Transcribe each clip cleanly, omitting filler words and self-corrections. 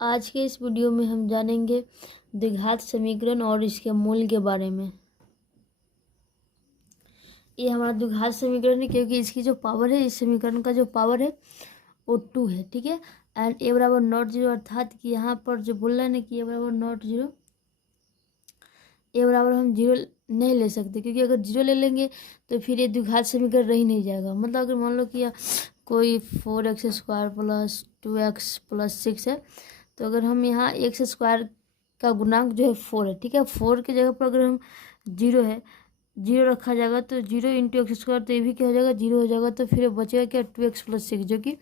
आज के इस वीडियो में हम जानेंगे द्विघात समीकरण और इसके मूल के बारे में। ये हमारा द्विघात समीकरण है क्योंकि इसकी जो पावर है, इस समीकरण का जो पावर है वो 2 है। ठीक है। एंड ए बराबर नॉट जीरो, अर्थात कि यहाँ पर जो बोल रहे हैं ना कि ए बराबर नॉट जीरो, ए बराबर हम जीरो नहीं ले सकते, क्योंकि अगर जीरो ले लेंगे तो फिर ये द्विघात समीकरण रह ही नहीं जाएगा। मतलब अगर मान लो कि कोई 4x² प्लस 2x प्लस 6 है, तो अगर हम यहाँ एक्स स्क्वायर का गुणांक जो है 4 है, ठीक है, 4 की जगह पर अगर हम जीरो है, जीरो रखा जाएगा तो जीरो इंटू एक्स स्क्वायर, तो ये भी क्या हो जाएगा, जीरो हो जाएगा। तो फिर बचेगा क्या, 2x प्लस 6, जो कि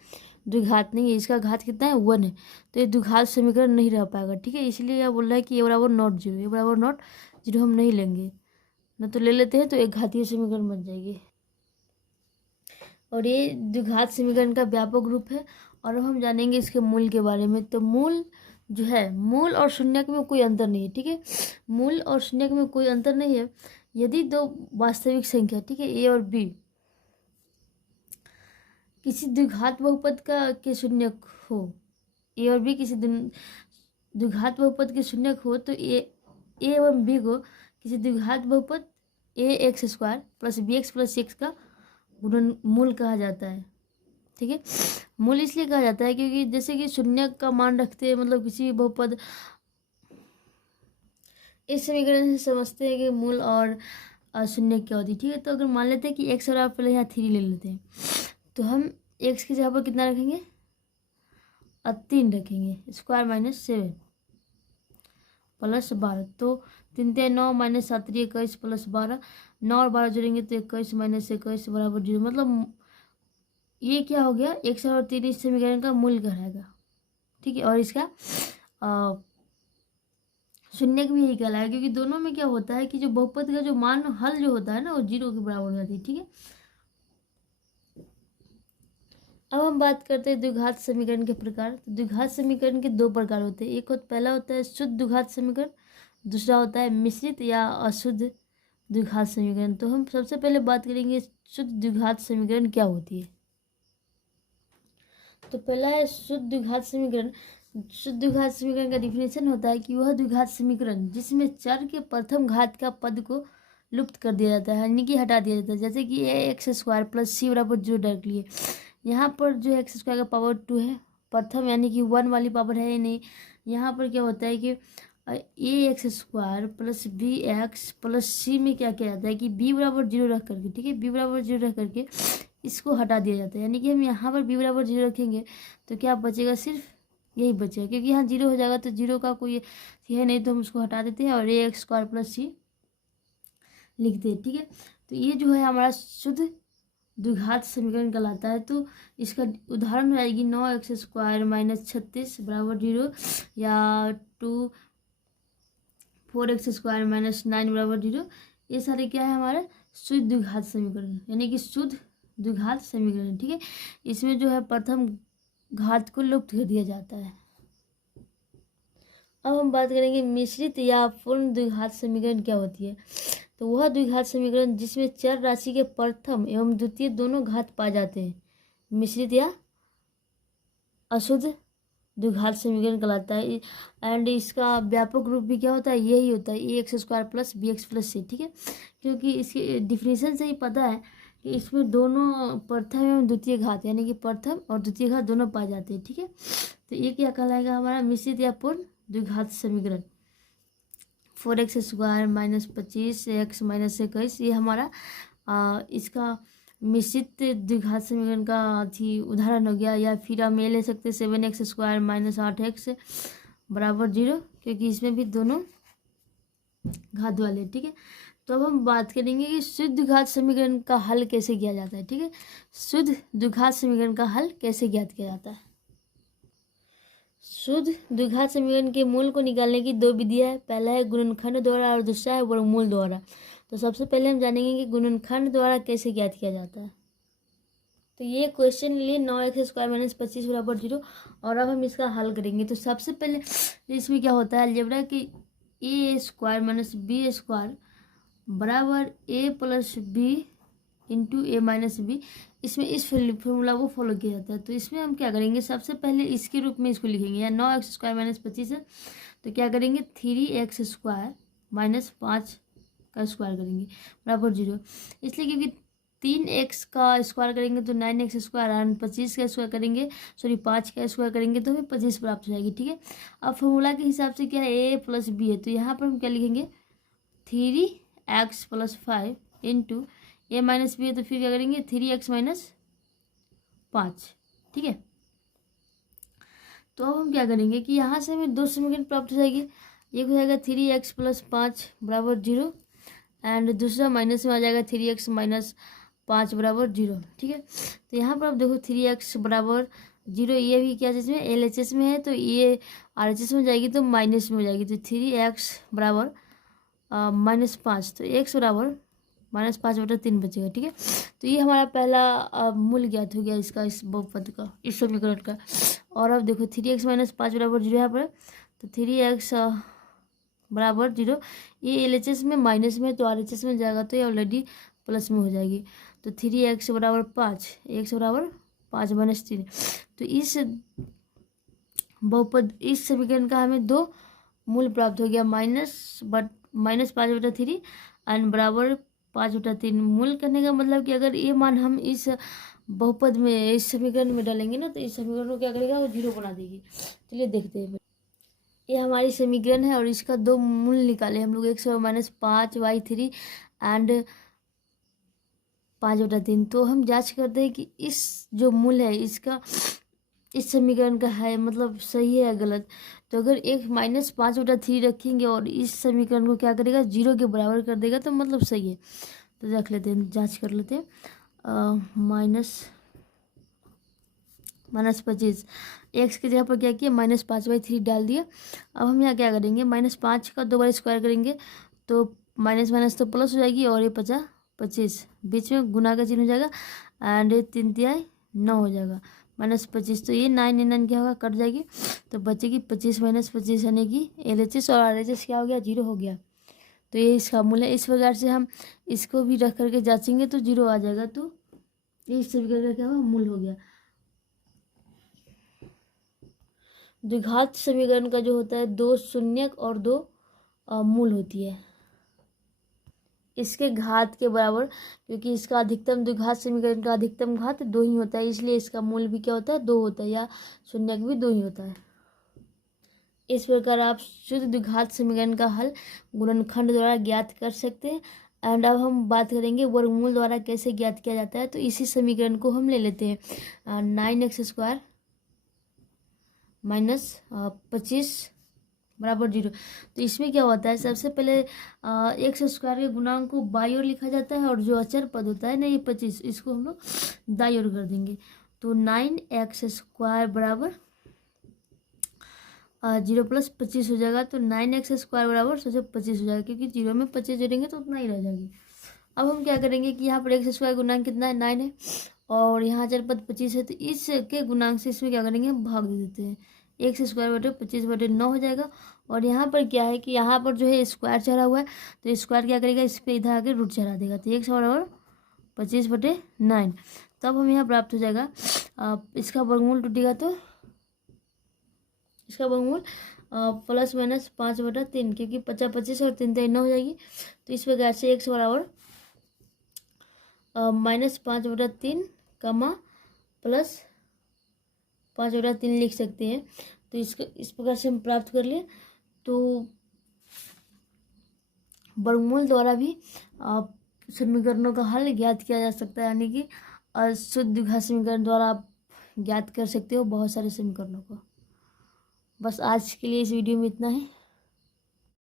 द्विघात नहीं है, इसका घात कितना है, 1 है। तो ये द्विघात समीकरण नहीं रह पाएगा। ठीक है, इसलिए यह बोल रहा है कि ए बराबर नॉट जीरो, ए बराबर नॉट जीरो हम नहीं लेंगे, न तो ले लेते हैं तो एक घातीय समीकरण बन जाएगी। और ये द्विघात समीकरण का व्यापक रूप है। और अब हम जानेंगे इसके मूल के बारे में। तो मूल जो है, मूल और शून्यक में कोई अंतर नहीं है। ठीक है, मूल और शून्यक में कोई अंतर नहीं है। यदि दो वास्तविक संख्या, ठीक है, ए और बी, किसी द्विघात बहुपद का के शून्यक हो, ए और बी किसी द्विघात बहुपद के शून्यक हो, तो ए एवं बी को किसी द्विघात बहुपद A x square plus B x plus six का गुणनमूल कहा जाता है। ठीक है, मूल इसलिए कहा जाता है क्योंकि जैसे कि शून्य का मान रखते हैं, मतलब किसी भी बहुपद, इस समीकरण से समझते हैं कि मूल और शून्य क्या होती है। ठीक है, तो अगर मान लेते हैं कि एक्स, और आप पहले यहाँ 3 ले लेते हैं, तो हम एक्स की जगह पर कितना रखेंगे, 3 रखेंगे, स्क्वायर माइनस 7 प्लस 12, तो 3 3 9 माइनस 7 21 प्लस 12, 9 और 12 जोड़ेंगे तो 21 माइनस 21 बराबर 0। मतलब ये क्या हो गया, 1 और 3 इस समीकरण का मूल कहलाएगा। ठीक है, और इसका शून्यक भी यही कहलाएगा, क्योंकि दोनों में क्या होता है कि जो बहुपद का जो मान हल जो होता है ना, वो 0 के बराबर हो जाती है। ठीक है, अब हम बात करते हैं द्विघात समीकरण के प्रकार। तो द्विघात समीकरण के 2 प्रकार होते हैं। एक पहला होता है शुद्ध द्विघात समीकरण, दूसरा होता है मिश्रित या अशुद्ध द्विघात समीकरण। तो हम सबसे पहले बात करेंगे शुद्ध द्विघात समीकरण क्या होती है। तो पहला है शुद्ध द्विघात समीकरण। शुद्ध द्विघात समीकरण का डिफिनेशन होता है कि वह द्विघात समीकरण जिसमें चर के प्रथम घात का पद को लुप्त कर दिया जाता है, यानी कि हटा दिया जाता है। जैसे कि ए एक्स स्क्वायर प्लस सी बराबर 0 डायरेक्टली है, यहाँ पर जो एक्स स्क्वायर का पावर 2 है, प्रथम यानी कि 1 वाली पावर है ही नहीं। यहाँ पर क्या होता है कि A x square plus B x plus C में क्या किया जाता है कि बी बराबर 0 रख करके, ठीक है, बी बराबर 0 रख करके इसको हटा दिया जाता है। यानी कि हम यहाँ पर बी बराबर 0 रखेंगे तो क्या बचेगा, सिर्फ यही बचेगा, क्योंकि यहाँ 0 हो जाएगा तो 0 का कोई है नहीं, तो हम उसको हटा देते हैं और ए एक्स स्क्वायर प्लस सी लिखते हैं। ठीक है, तो ये जो है हमारा शुद्ध द्विघात समीकरण कहलाता है। तो इसका उदाहरण हो जाएगी 9x स्क्वायर माइनस 36 बराबर 0, या 4x स्क्वायर माइनस 9 बराबर 0। ये सारे क्या है, हमारे शुद्ध द्विघात समीकरण, यानी कि शुद्ध द्विघात समीकरण। ठीक है, इसमें जो है प्रथम घात को लुप्त कर दिया जाता है। अब हम बात करेंगे मिश्रित या पूर्ण द्विघात समीकरण क्या होती है। तो वह द्विघात समीकरण जिसमें चर राशि के प्रथम एवं द्वितीय दोनों घात पाए जाते हैं, मिश्रित या अशुद्ध द्विघात समीकरण कहलाता है। एंड इसका व्यापक रूप भी क्या होता है, यही होता है, A x square plus B x plus C. ठीक है, क्योंकि इसके डिफिनेशन से ही पता है कि इसमें दोनों प्रथम एवं द्वितीय घात, यानी कि प्रथम और द्वितीय घात दोनों पाए जाते हैं। ठीक है, तो ये क्या कहलाएगा, हमारा मिश्रित या पूर्ण द्विघात समीकरण। 4x square minus 25 x minus 21, ये हमारा इसका मिश्रित द्विघात समीकरण का उदाहरण हो गया। या फिर हम ये ले सकते हैं 7x स्क्वायर माइनस 8x बराबर 0, क्योंकि इसमें भी दोनों घात वाले। ठीक है, तो अब हम बात करेंगे कि शुद्ध द्विघात समीकरण का हल कैसे किया जाता है। ठीक है, शुद्ध द्विघात समीकरण का हल कैसे ज्ञात किया जाता है। शुद्ध द्विघात समीकरण के मूल को निकालने की 2 विधियां है। पहला है गुणनखंड द्वारा और दूसरा है वर्गमूल द्वारा। तो सबसे पहले हम जानेंगे कि गुणनखंड द्वारा कैसे ज्ञात किया जाता है। तो ये क्वेश्चन लिए 9x स्क्वायर माइनस 25 बराबर 0, और अब हम इसका हल करेंगे। तो सबसे पहले इसमें क्या होता है, अलजेब्रा कि ए स्क्वायर माइनस बी स्क्वायर बराबर ए प्लस बी इंटू ए माइनस बी, इसमें इस फॉर्मूला को फॉलो किया जाता है। तो इसमें हम क्या करेंगे, सबसे पहले इसके रूप में इसको लिखेंगे, या 9x² माइनस 25 है तो क्या करेंगे 3x² माइनस 5 का स्क्वायर करेंगे बराबर 0। इसलिए क्योंकि 3x का स्क्वायर करेंगे तो 9x² और 25 का स्क्वायर करेंगे, सॉरी 5 का स्क्वायर करेंगे तो हमें 25 प्राप्त हो जाएगी। ठीक है, अब फॉर्मूला के हिसाब से क्या है, a प्लस बी है, तो यहाँ पर हम क्या लिखेंगे 3x प्लस 5 इंटू ए माइनस बी है, तो फिर क्या करेंगे 3x माइनस 5। ठीक है, तो अब हम क्या करेंगे कि यहाँ से हमें 2 समीकरण प्राप्त हो जाएगी। एक हो जाएगा 3x प्लस 5 बराबर 0 एंड दूसरा माइनस में आ जाएगा 3x माइनस 5 बराबर 0। ठीक है, तो यहाँ पर आप देखो 3x बराबर 0, ये भी क्या चीज़ में LHS में है, तो ये RHS में जाएगी तो माइनस में हो जाएगी, तो 3x बराबर माइनस 5, तो x बराबर -5/3 बचेगा। ठीक है, तो ये हमारा पहला मूल ज्ञात हो गया इसका, इस बहुपद का, इस समीकरण का। और अब देखो 3x माइनस 5 बराबर 0 यहाँ पर, तो 3x बराबर 0, ये LHS में माइनस में तो RHS में जाएगा, तो ये ऑलरेडी प्लस में हो जाएगी। तो 3x बराबर 5, x बराबर 5 माइनस 3। तो इस बहुपद, इस समीकरण का हमें 2 मूल प्राप्त हो गया, -5/3 एंड बराबर 5/3। मूल करने का मतलब कि अगर ये मान हम इस बहुपद में, इस समीकरण में डालेंगे ना, तो इस समीकरण को क्या करेगा, वो 0 बना देगी। चलिए देखते हैं। ये हमारी समीकरण है और इसका 2 मूल निकाले हम लोग, x माइनस 5/3 एंड 5/3। तो हम जांच करते हैं कि इस जो मूल है इसका, इस समीकरण का है मतलब सही है या गलत। तो अगर एक -5/3 रखेंगे और इस समीकरण को क्या करेगा 0 के बराबर कर देगा, तो मतलब सही है। तो रख लेते हैं, जांच कर लेते हैं। -25, एक्स की जगह पर क्या किया -5/3 डाल दिया। अब हम यहाँ क्या करेंगे, -5 का 2 बार स्क्वायर करेंगे तो माइनस माइनस तो प्लस हो जाएगी, और ये 25 बीच में गुना का चिन्ह हो जाएगा एंड 3×3 9 हो जाएगा, -25। तो ये 9 9 क्या होगा, कट जाएगी, तो बचेगी 25 - 25 यानी कि LHS और RHS क्या हो गया, 0 हो गया। तो ये इसका मूल है। इस प्रकार से हम इसको भी रख करके जांचेंगे तो 0 आ जाएगा, तो ये इस समीकरण का क्या हुआ, मूल हो गया। द्विघात समीकरण का जो होता है 2 शून्यक और 2 मूल होती है इसके घात के बराबर, क्योंकि इसका अधिकतम, द्विघात समीकरण का अधिकतम घात 2 ही होता है, इसलिए इसका मूल भी क्या होता है, 2 होता है, या शून्यक भी 2 ही होता है। इस प्रकार आप शुद्ध द्विघात समीकरण का हल गुणनखंड द्वारा ज्ञात कर सकते हैं। एंड अब हम बात करेंगे वर्गमूल द्वारा कैसे ज्ञात किया जाता है। तो इसी समीकरण को हम ले लेते हैं, 9x² माइनस 25 बराबर 0। तो इसमें क्या होता है, सबसे पहले x² के गुणांक को बाई ओर लिखा जाता है, और जो अचर पद होता है ना ये 25, इसको हम लोग दाई ओर कर देंगे। तो 9x² बराबर 0 + 25 हो जाएगा, तो 9x² बराबर सोचो 25 हो जाएगा, क्योंकि 0 में 25 जोड़ेंगे तो उतना ही रह जाएगी। अब हम क्या करेंगे कि यहाँ पर x² गुणांक कितना है, 9 है, और यहाँ अचर पद 25 है, तो इसके गुणांक से इसमें क्या करेंगे, भाग दे देते हैं। x² 25/9 हो जाएगा। और यहाँ पर क्या है कि यहाँ पर जो है स्क्वायर चढ़ा हुआ है, तो स्क्वायर क्या करेगा, इस पर इधर आके रूट चढ़ा देगा, तो x बराबर 25/9। तब हम यहाँ प्राप्त हो जाएगा, इसका वर्गमूल टूटेगा तो इसका वर्गमूल +-5/3, क्योंकि 50 25 और 3 9 हो जाएगी। तो इस प्रकार से x बराबर -5/3 +5/3 लिख सकते हैं। तो इसको इस प्रकार से हम प्राप्त कर लिए। तो वर्गमूल द्वारा भी समीकरणों का हल ज्ञात किया जा सकता है, यानी कि शुद्ध द्विघात समीकरण द्वारा आप ज्ञात कर सकते हो बहुत सारे समीकरणों को। बस आज के लिए इस वीडियो में इतना ही।